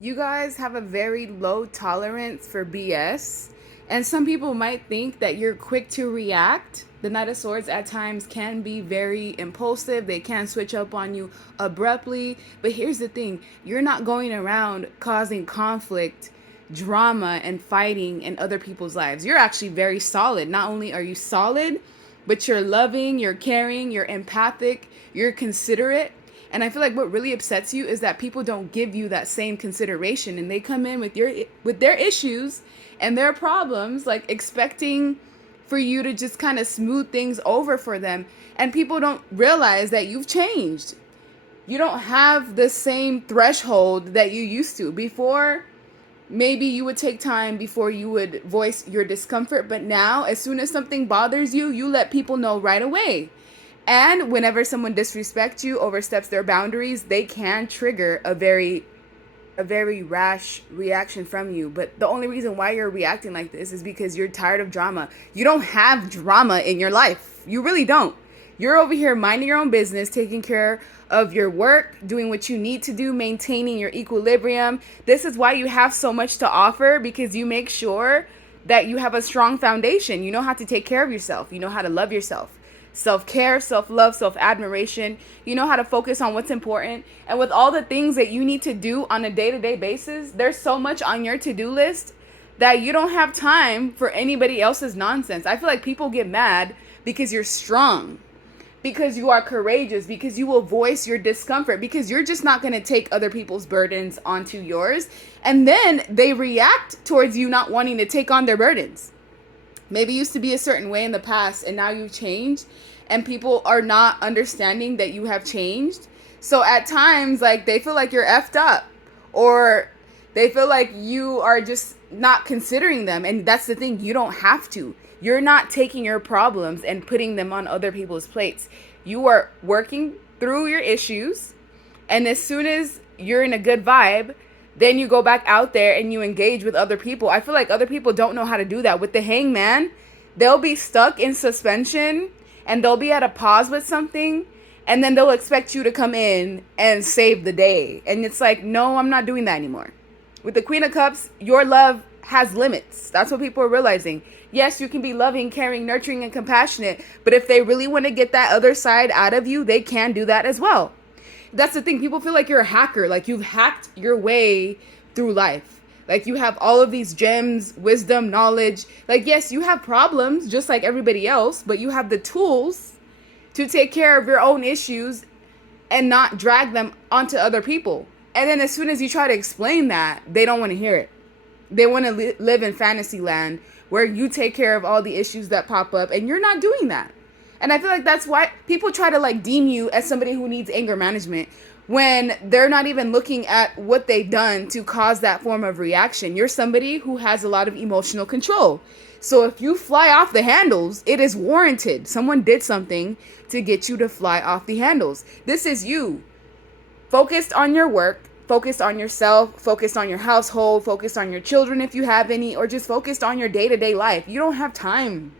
You guys have a very low tolerance for BS, and some people might think that you're quick to react. The Knight of Swords at times can be very impulsive, they can switch up on you abruptly. But here's the thing, you're not going around causing conflict, drama, and fighting in other people's lives. You're actually very solid. Not only are you solid, but you're loving, you're caring, you're empathic, you're considerate. And I feel like what really upsets you is that people don't give you that same consideration, and they come in with their issues and their problems, like expecting for you to just kind of smooth things over for them. And people don't realize that you've changed. You don't have the same threshold that you used to. Before, maybe you would take time before you would voice your discomfort, but now as soon as something bothers you, you let people know right away. And whenever someone disrespects you, oversteps their boundaries, they can trigger a very rash reaction from you. But the only reason why you're reacting like this is because you're tired of drama. You don't have drama in your life. You really don't. You're over here minding your own business, taking care of your work, doing what you need to do, maintaining your equilibrium. This is why you have so much to offer, because you make sure that you have a strong foundation. You know how to take care of yourself. You know how to love yourself. Self-care, self-love, self-admiration. You know how to focus on what's important. And with all the things that you need to do on a day-to-day basis, there's so much on your to-do list that you don't have time for anybody else's nonsense. I feel like people get mad because you're strong, because you are courageous, because you will voice your discomfort, because you're just not going to take other people's burdens onto yours. And then they react towards you not wanting to take on their burdens. Maybe you used to be a certain way in the past and now you've changed, and people are not understanding that you have changed. So at times, like, they feel like you're effed up, or they feel like you are just not considering them. And that's the thing, you don't have to. You're not taking your problems and putting them on other people's plates. You are working through your issues, and as soon as you're in a good vibe, then you go back out there and you engage with other people. I feel like other people don't know how to do that. With the Hangman, they'll be stuck in suspension and they'll be at a pause with something, and then they'll expect you to come in and save the day. And it's like, no, I'm not doing that anymore. With the Queen of Cups, your love has limits. That's what people are realizing. Yes, you can be loving, caring, nurturing, and compassionate, but if they really want to get that other side out of you, they can do that as well. That's the thing. People feel like you're a hacker, like you've hacked your way through life. Like you have all of these gems, wisdom, knowledge. Like, yes, you have problems just like everybody else, but you have the tools to take care of your own issues and not drag them onto other people. And then as soon as you try to explain that, they don't want to hear it. They want to live in fantasy land where you take care of all the issues that pop up, and you're not doing that. And I feel like that's why people try to like deem you as somebody who needs anger management when they're not even looking at what they've done to cause that form of reaction. You're somebody who has a lot of emotional control. So if you fly off the handles, it is warranted. Someone did something to get you to fly off the handles. This is you. Focused on your work, focused on yourself, focused on your household, focused on your children if you have any, or just focused on your day-to-day life. You don't have time.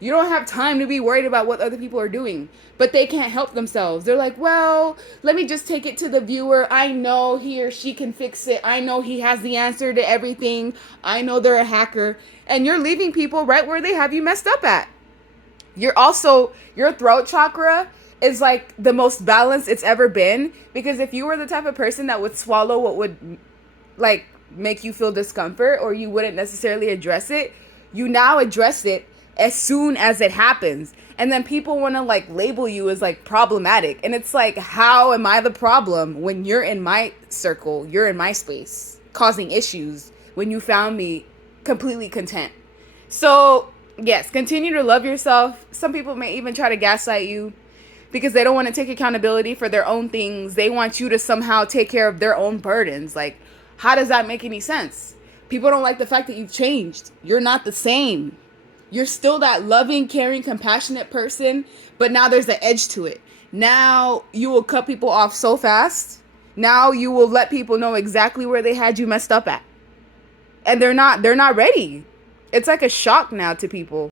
You don't have time to be worried about what other people are doing, but they can't help themselves. They're like, well, let me just take it to the viewer. I know he or she can fix it. I know he has the answer to everything. I know they're a hacker. And you're leaving people right where they have you messed up at. You're also, your throat chakra is like the most balanced it's ever been, because if you were the type of person that would swallow what would like make you feel discomfort, or you wouldn't necessarily address it, you now address it as soon as it happens. And then people want to like label you as like problematic, and it's like, how am I the problem when you're in my circle, you're in my space causing issues, when you found me completely content? So yes, continue to love yourself. Some people may even try to gaslight you because they don't want to take accountability for their own things. They want you to somehow take care of their own burdens. Like, how does that make any sense? People don't like the fact that you've changed. You're not the same. You're still that loving, caring, compassionate person, but now there's an edge to it. Now you will cut people off so fast. Now you will let people know exactly where they had you messed up at. And they're not ready. It's like a shock now to people.